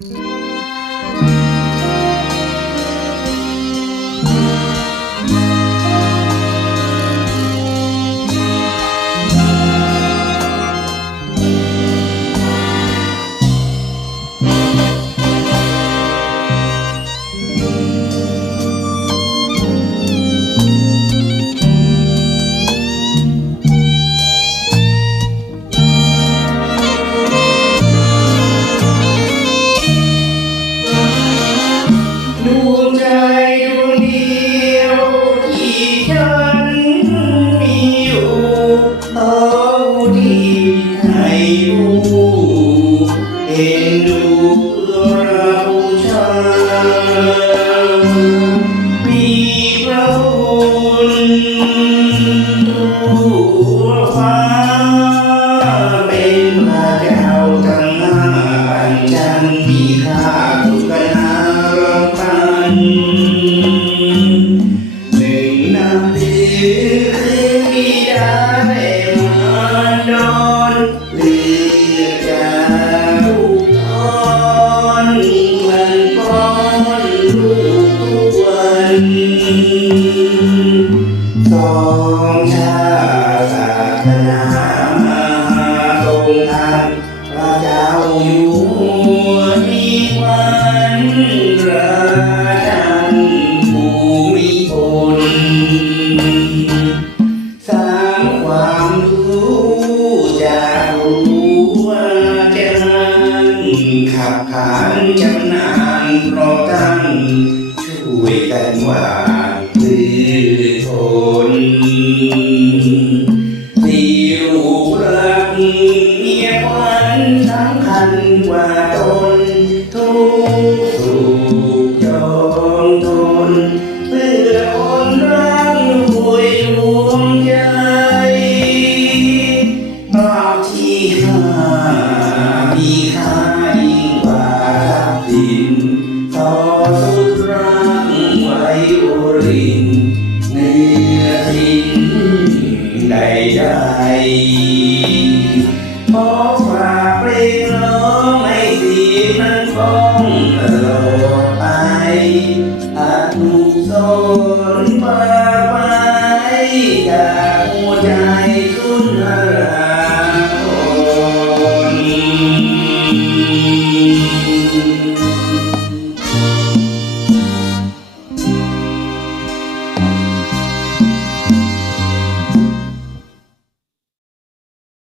ด เอ็นดูเราชามีพระคุณทั่วฟ้าเป็นพระเจ้าทั้งห้าพันจันมีค่าทุกนารำพันหนึ่งนาทีคือมีได้มันนอน สองชาศาสนาทรงทันพระเจ้าอยู่หัวมีวันราชันภูมิพลสามความรู้จากรู้ว่าจะนั้นขับขานจำนานเพราะท่านช่วยกันว่า สุขจองทนเพื่อคนรักด้วยดวงใจภาพที่ห้ามีค่ายิ่งกว่าลินต่อสุดรักไว้โอรินเนื้อสิ่งใดใดขอฝากเพลง สอนฝากไว้จากหัวใจสุนทรา